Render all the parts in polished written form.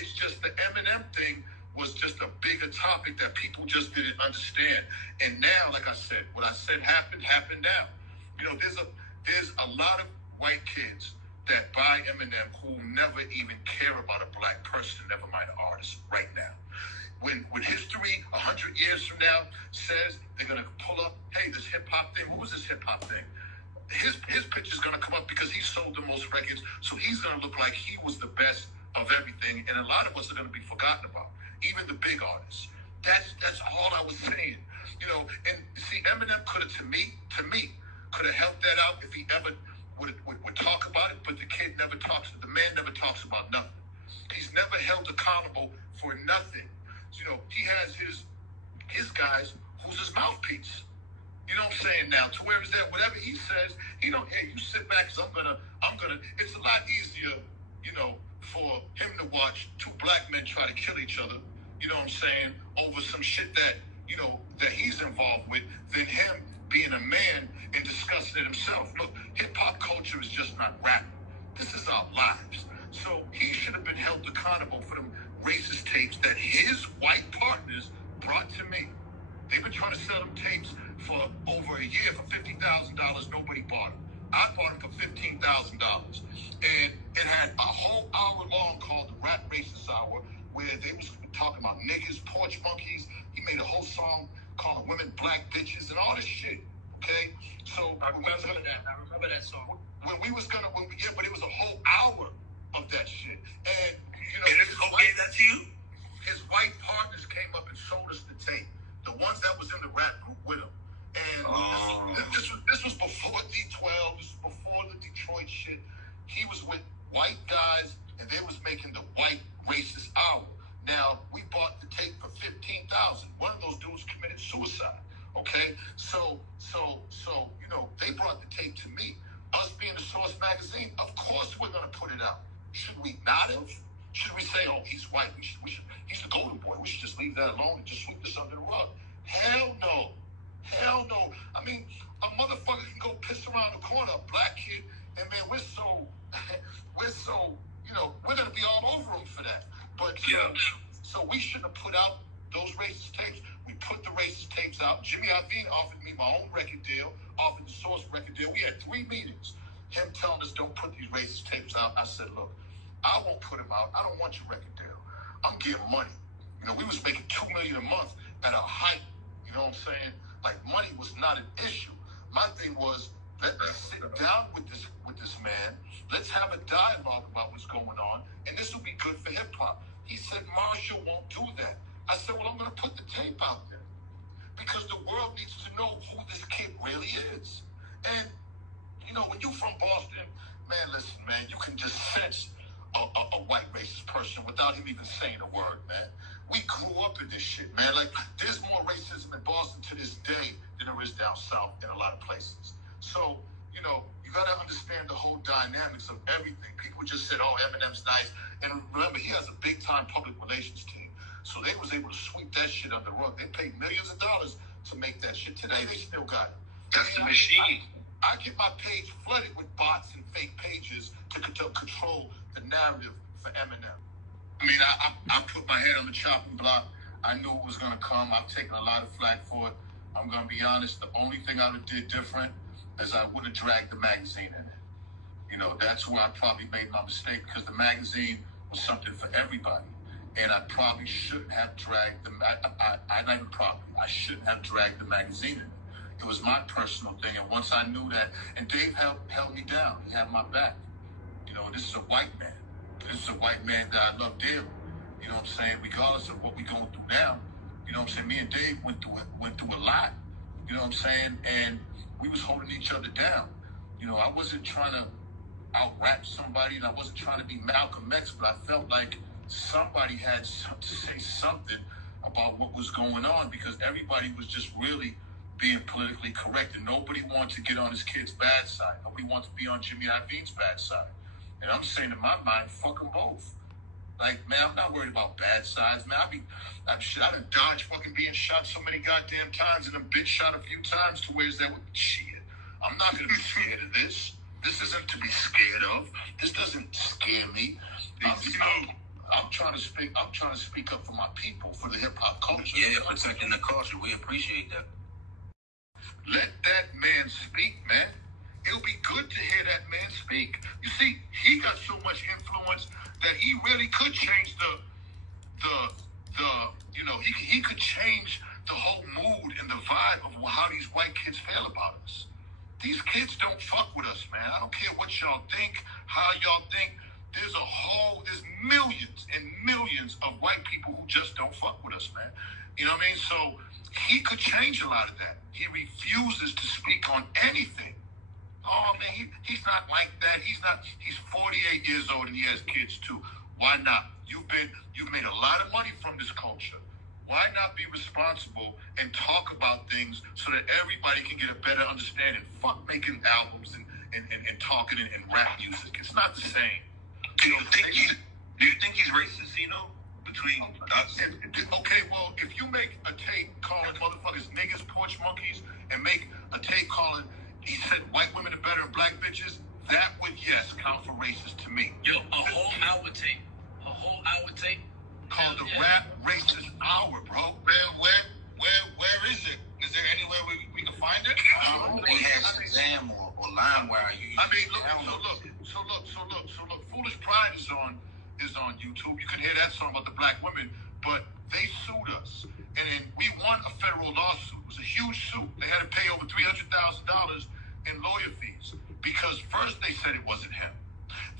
it's just the Eminem thing was just a bigger topic that people just didn't understand. And now, like I said, what I said happened now. You know, there's a lot of white kids that buy Eminem who never even care about a black person, never mind an artist, right now. When history 100 years from now says they're gonna pull up, hey, this hip hop thing, what was this hip hop thing? His picture's gonna come up because he sold the most records, so he's gonna look like he was the best of everything, and a lot of us are gonna be forgotten about, even the big artists. That's all I was saying, you know. And see, Eminem could have, to me, could have helped that out if he ever would talk about it. But the kid never talks. The man never talks about nothing. He's never held accountable for nothing. You know, he has his guys who's his mouthpiece. You know what I'm saying now? To where is that? Whatever he says, he don't. Hey, you sit back, cause I'm gonna. It's a lot easier, you know, for him to watch two black men try to kill each other. You know what I'm saying? Over some shit that, you know, that he's involved with, than him being a man and discussing it himself. Look, hip hop culture is just not rap. This is our lives. So he should have been held accountable for them racist tapes that his white partners brought to me. They've been trying to sell them tapes for over a year for $50,000. Nobody bought them. I bought them for $15,000. And it had a whole hour long called the Rap Racist Hour, where they was talking about niggas, porch monkeys. He made a whole song calling women black bitches and all this shit. Okay? So I remember that song. But it was a whole hour of that shit. And you know, that's you? His white partners came up and showed us the tape. The ones that was in the rap group with him. And this was before D12, this was before the Detroit shit. He was with white guys, and they was making the white racist hour. Now, we bought the tape for $15,000. One of those dudes committed suicide. Okay? So, you know, they brought the tape to me. Us being the Source magazine, of course we're gonna put it out. Should we not have? Should we say, oh, he's white, he's the golden boy, we should just leave that alone and just sweep this under the rug? Hell no. Hell no. I mean, a motherfucker can go piss around the corner, a black kid, and man, we're so, you know, we're gonna be all over him for that. But so we shouldn't have put out those racist tapes. We put the racist tapes out. Jimmy Iovine offered me my own record deal, offered the Source record deal. We had 3 meetings. Him telling us don't put these racist tapes out. I said, look, I won't put them out. I don't want your record deal. I'm getting money. You know, we was making $2 million a month at a height. You know what I'm saying? Like, money was not an issue. My thing was, let me sit down with this man. Let's have a dialogue about what's going on, and this will be good for hip hop. He said, Marshall won't do that. I said, well, I'm going to put the tape out there because the world needs to know who this kid really is. And, you know, when you're from Boston, man, listen, man, you can just sense a white racist person without him even saying a word, man. We grew up in this shit, man. Like, there's more racism in Boston to this day than there is down south in a lot of places. So, you know, you got to understand the whole dynamics of everything. People just said, oh, Eminem's nice. And remember, he has a big-time public relations team. So they was able to sweep that shit under the rug. They paid millions of dollars to make that shit. Today, they still got it. That's the machine. I get my page flooded with bots and fake pages to control the narrative for Eminem. I mean, I put my head on the chopping block. I knew it was going to come. I've taken a lot of flack for it. I'm going to be honest. The only thing I would have did different is I would have dragged the magazine in it. You know, that's where I probably made my mistake because the magazine was something for everybody. And I probably shouldn't have dragged I shouldn't have dragged the magazine in it. It was my personal thing. And once I knew that, and Dave held me down. He had my back. You know, this is a white man. This is a white man that I love dearly. You know what I'm saying? Regardless of what we're going through now, you know what I'm saying? Me and Dave went through a lot. You know what I'm saying? And we was holding each other down. You know, I wasn't trying to out-rap somebody, and I wasn't trying to be Malcolm X, but I felt like somebody had to say something about what was going on because everybody was just really being politically correct, and nobody wanted to get on his kid's bad side. Nobody wanted to be on Jimmy Iovine's bad side. And I'm saying in my mind, fuck them both. Like, man, I'm not worried about bad sides, man. I done dodged fucking being shot so many goddamn times and then been shot a few times to where's that with shit. I'm not going to be scared of this. This isn't to be scared of. This doesn't scare me. I'm trying to speak up for my people, for the hip hop culture. Yeah, protecting the culture. We appreciate that. Let that man speak, man. It'll be good to hear that man speak. You see, he got so much influence that he really could change he could change the whole mood and the vibe of how these white kids feel about us. These kids don't fuck with us, man. I don't care what y'all think, how y'all think. There's millions and millions of white people who just don't fuck with us, man. You know what I mean? So he could change a lot of that. He refuses to speak on anything. Oh man, he's not like that. He's 48 years old and he has kids too. Why not? You've made a lot of money from this culture. Why not be responsible and talk about things so that everybody can get a better understanding? Fuck making albums and talking and rap music. It's not the same. Do you think he's racist, between us? Okay, well, if you make a tape calling motherfuckers niggas, porch monkeys, and make a tape calling, he said white women are better than black bitches, that would, yes, count for racist to me. Yo, a whole hour tape. Called the Rap Racist Hour, bro. Where is it? Is there anywhere we can find it? They have Shazam or LimeWire. Look. Foolish Pride is on YouTube. You can hear that song about the black women, but they sued us, and then we won a federal lawsuit. It was a huge suit. They had to pay over $300,000 in lawyer fees because first they said it wasn't him.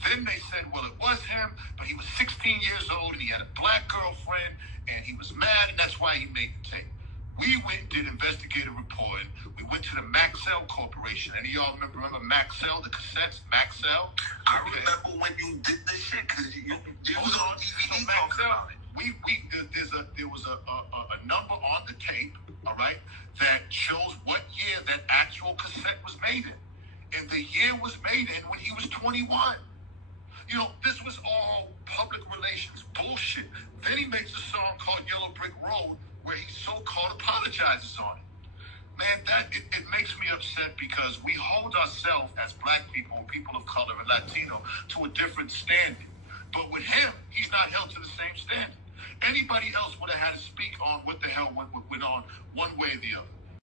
Then they said, well, it was him, but he was 16 years old and he had a black girlfriend and he was mad and that's why he made the tape. We went and did investigative reporting. We went to the Maxell Corporation. Any of y'all remember Maxell, the cassettes, Maxell? I remember when you did this shit because you was on DVD talking about it. There was a number on the tape, all right, that shows what year that actual cassette was made in. And the year was made in when he was 21. You know, this was all public relations bullshit. Then he makes a song called Yellow Brick Road where he so-called apologizes on it. Man, it makes me upset because we hold ourselves as black people, people of color, and Latino to a different standard. But with him, he's not held to the same standard. Anybody else would have had to speak on what the hell went on one way or the other.